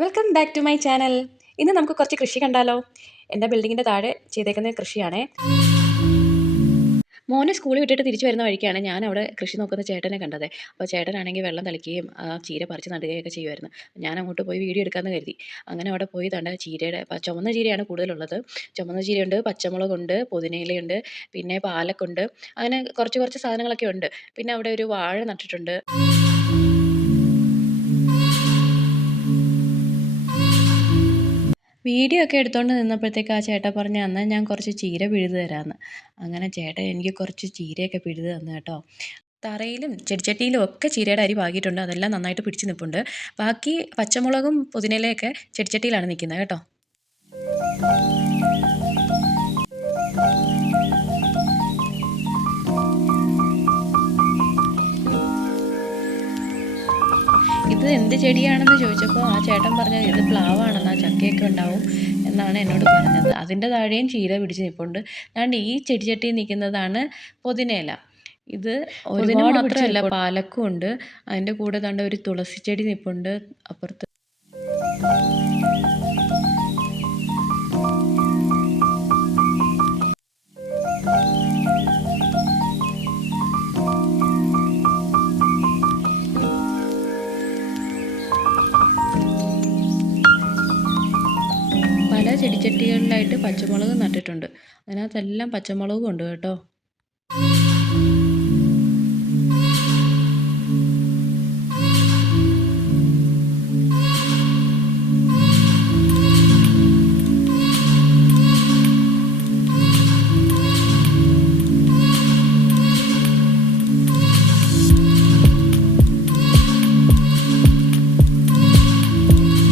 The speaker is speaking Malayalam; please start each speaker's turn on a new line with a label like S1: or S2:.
S1: Welcome back to my channel. ഇന്ന് നമുക്ക് കുറച്ച് കൃഷി കണ്ടാലോ? എന്റെ ബിൽഡിങ്ങിന്റെ താഴെ ചെയ്തേക്കുന്ന കൃഷിയാണേ. മോനെ സ്കൂളിൽ വിട്ടിട്ട് തിരിച്ചു വരുന്ന വഴിക്കാണ് ഞാൻ അവിടെ കൃഷി നോക്കുന്ന ചേട്ടനെ കണ്ടത്. അപ്പോൾ ചേട്ടനാണെങ്കിൽ വെള്ളം തളിക്കുകയും ചീര പറിച്ച് നടുകയൊക്കെ ചെയ്യുമായിരുന്നു. ഞാൻ അങ്ങോട്ട് പോയി വീഡിയോ എടുക്കാമെന്ന് കരുതി. അങ്ങനെ അവിടെ പോയി തണ്ട ചീരയുടെ ചുമന്ന ചീരയാണ് കൂടുതലുള്ളത്. ചുമന്ന ചീരയുണ്ട് പച്ചമുളകുണ്ട് പുതിനയിലയുണ്ട് പിന്നെ പാലക്കുണ്ട്. അങ്ങനെ കുറച്ച് കുറച്ച് സാധനങ്ങളൊക്കെ ഉണ്ട്. പിന്നെ അവിടെ ഒരു വാഴ നട്ടിട്ടുണ്ട്. വീഡിയോ ഒക്കെ എടുത്തുകൊണ്ട് നിന്നപ്പോഴത്തേക്ക് ആ ചേട്ടൻ പറഞ്ഞ എന്നാൽ ഞാൻ കുറച്ച് ചീര പിഴുതു തരാമെന്ന് അങ്ങനെ ചേട്ടൻ എനിക്ക് കുറച്ച് ചീരയൊക്കെ പിഴുതു തന്നു കേട്ടോ. തറയിലും ചെടിച്ചട്ടിയിലും ഒക്കെ ചീരയുടെ അരി പാകിയിട്ടുണ്ട് അതെല്ലാം നന്നായിട്ട് പിടിച്ച് നിൽപ്പുണ്ട് ബാക്കി പച്ചമുളകും പുതിനയിലയൊക്കെ ചെടിച്ചട്ടിയിലാണ് നിൽക്കുന്നത് കേട്ടോ. ഇത് എന്ത് ചെടിയാണെന്ന് ചോദിച്ചപ്പോൾ ആ ചേട്ടൻ പറഞ്ഞത് ഇത് പ്ലാവാണെന്നാ ചക്കയൊക്കെ ഉണ്ടാവും എന്നാണ് എന്നോട് പറഞ്ഞത്. അതിന്റെ താഴെയും ചീര പിടിച്ച് നിൽപ്പുണ്ട് അതുകൊണ്ട് ഈ ചെടിച്ചട്ടിയിൽ നിൽക്കുന്നതാണ് പുതിനയില. ഇത് ഒരുപാട് മാത്രമല്ല പാലക്കും ഉണ്ട് അതിന്റെ കൂടെ തണ്ട ഒരു തുളസി ചെടി നിൽപ്പുണ്ട് അപ്പുറത്ത് ചെടിച്ചട്ടികളിലായിട്ട് പച്ചമുളക് നട്ടിട്ടുണ്ട്. അതിനകത്തെല്ലാം പച്ചമുളകും ഉണ്ട് കേട്ടോ.